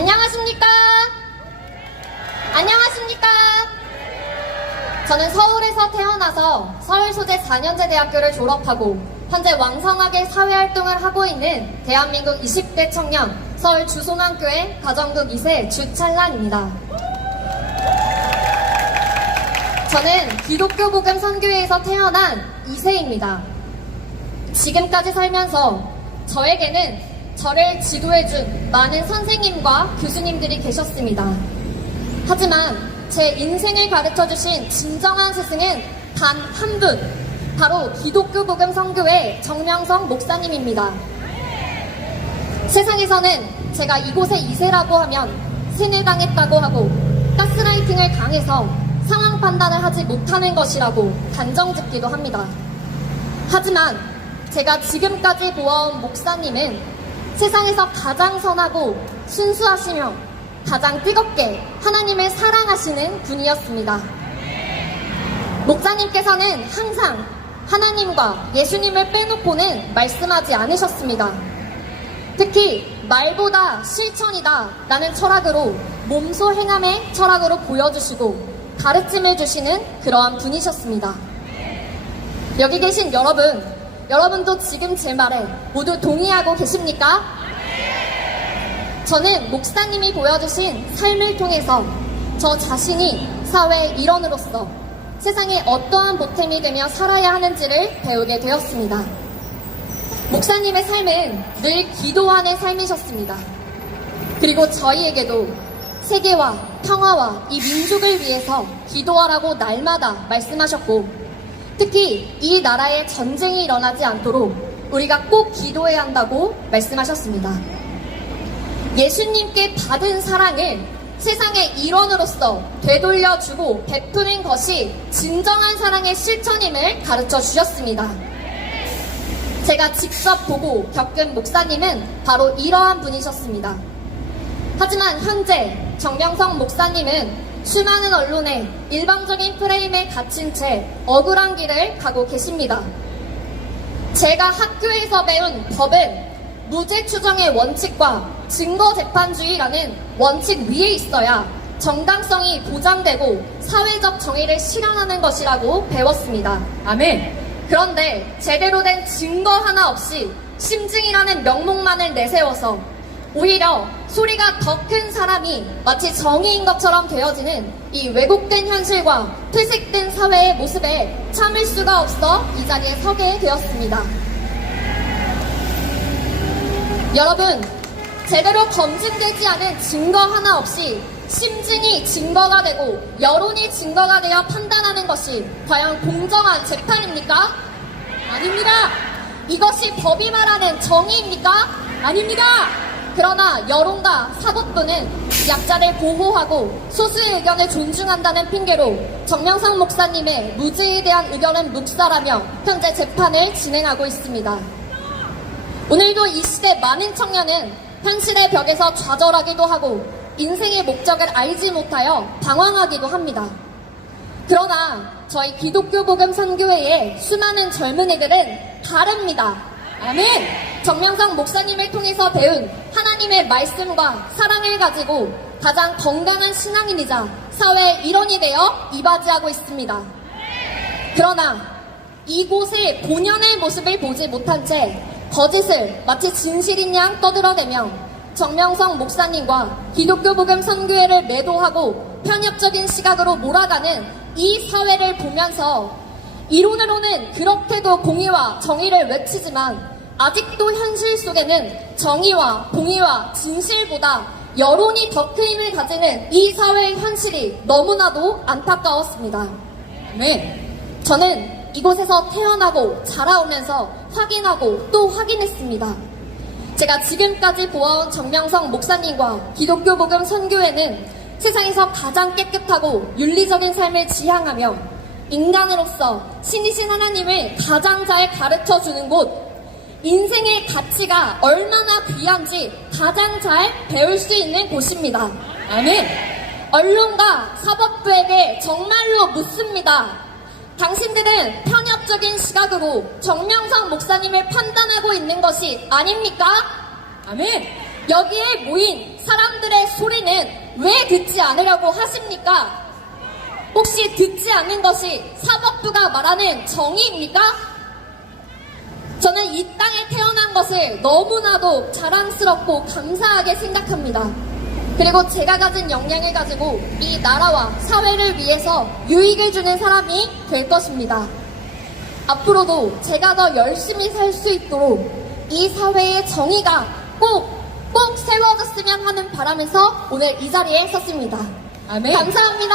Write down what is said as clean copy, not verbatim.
안녕하십니까? 안녕하십니까? 저는 서울에서 태어나서 서울 소재 4년제 대학교를 졸업하고 현재 왕성하게 사회활동을 하고 있는 대한민국 20대 청년 서울 주소망교회 가정국 2세 주찰란입니다. 저는 기독교 복음 선교회에서 태어난 2세입니다. 지금까지 살면서 저에게는 저를 지도해준 많은 선생님과 교수님들이 계셨습니다. 하지만 제 인생을 가르쳐주신 진정한 스승은 단 한 분, 바로 기독교 복음 선교회 정명성 목사님입니다. 세상에서는 제가 이곳의 2세라고 하면 세뇌당했다고 하고 가스라이팅을 당해서 상황 판단을 하지 못하는 것이라고 단정짓기도 합니다. 하지만 제가 지금까지 보아온 목사님은 세상에서 가장 선하고 순수하시며 가장 뜨겁게 하나님을 사랑하시는 분이었습니다. 목사님께서는 항상 하나님과 예수님을 빼놓고는 말씀하지 않으셨습니다. 특히 말보다 실천이다 라는 철학으로 몸소 행함의 철학으로 보여주시고 가르침을 주시는 그러한 분이셨습니다. 여기 계신 여러분도 지금 제 말에 모두 동의하고 계십니까? 저는 목사님이 보여주신 삶을 통해서 저 자신이 사회의 일원으로서 세상에 어떠한 보탬이 되며 살아야 하는지를 배우게 되었습니다. 목사님의 삶은 늘 기도하는 삶이셨습니다. 그리고 저희에게도 세계와 평화와 이 민족을 위해서 기도하라고 날마다 말씀하셨고, 특히 이 나라에 전쟁이 일어나지 않도록 우리가 꼭 기도해야 한다고 말씀하셨습니다. 예수님께 받은 사랑을 세상의 일원으로서 되돌려주고 베푸는 것이 진정한 사랑의 실천임을 가르쳐 주셨습니다. 제가 직접 보고 겪은 목사님은 바로 이러한 분이셨습니다. 하지만 현재 정명성 목사님은 수많은 언론의 일방적인 프레임에 갇힌 채 억울한 길을 가고 계십니다. 제가 학교에서 배운 법은 무죄 추정의 원칙과 증거재판주의라는 원칙 위에 있어야 정당성이 보장되고 사회적 정의를 실현하는 것이라고 배웠습니다. 아멘. 그런데 제대로 된 증거 하나 없이 심증이라는 명목만을 내세워서 오히려 소리가 더 큰 사람이 마치 정의인 것처럼 되어지는 이 왜곡된 현실과 퇴색된 사회의 모습에 참을 수가 없어 이 자리에 서게 되었습니다. 여러분, 제대로 검증되지 않은 증거 하나 없이 심증이 증거가 되고 여론이 증거가 되어 판단하는 것이 과연 공정한 재판입니까? 아닙니다. 이것이 법이 말하는 정의입니까? 아닙니다. 그러나 여론과 사법부는 약자를 보호하고 소수의 의견을 존중한다는 핑계로 정명성 목사님의 무죄에 대한 의견은 묵살하며 현재 재판을 진행하고 있습니다. 오늘도 이 시대 많은 청년은 현실의 벽에서 좌절하기도 하고 인생의 목적을 알지 못하여 방황하기도 합니다. 그러나 저희 기독교 복음 선교회의 수많은 젊은이들은 다릅니다. 아멘! 정명성 목사님을 통해서 배운 하나님의 말씀과 사랑을 가지고 가장 건강한 신앙인이자 사회의 일원이 되어 이바지하고 있습니다. 그러나 이곳의 본연의 모습을 보지 못한 채 거짓을 마치 진실인 양 떠들어대며 정명성 목사님과 기독교 복음 선교회를 매도하고 편협적인 시각으로 몰아가는 이 사회를 보면서 이론으로는 그렇게도 공의와 정의를 외치지만 아직도 현실 속에는 정의와 공의와 진실보다 여론이 더 큰 힘을 가지는 이 사회의 현실이 너무나도 안타까웠습니다. 네, 저는 이곳에서 태어나고 자라오면서 확인하고 또 확인했습니다. 제가 지금까지 보아온 정명성 목사님과 기독교 복음 선교회는 세상에서 가장 깨끗하고 윤리적인 삶을 지향하며 인간으로서 신이신 하나님을 가장 잘 가르쳐주는 곳, 인생의 가치가 얼마나 귀한지 가장 잘 배울 수 있는 곳입니다. 아멘. 언론과 사법부에게 정말로 묻습니다. 당신들은 편협적인 시각으로 정명성 목사님을 판단하고 있는 것이 아닙니까? 아멘. 여기에 모인 사람들의 소리는 왜 듣지 않으려고 하십니까? 혹시 듣지 않는 것이 사법부가 말하는 정의입니까? 저는 이 땅에 태어난 것을 너무나도 자랑스럽고 감사하게 생각합니다. 그리고 제가 가진 역량을 가지고 이 나라와 사회를 위해서 유익을 주는 사람이 될 것입니다. 앞으로도 제가 더 열심히 살 수 있도록 이 사회의 정의가 꼭 세워졌으면 하는 바람에서 오늘 이 자리에 섰습니다. 아멘. 감사합니다.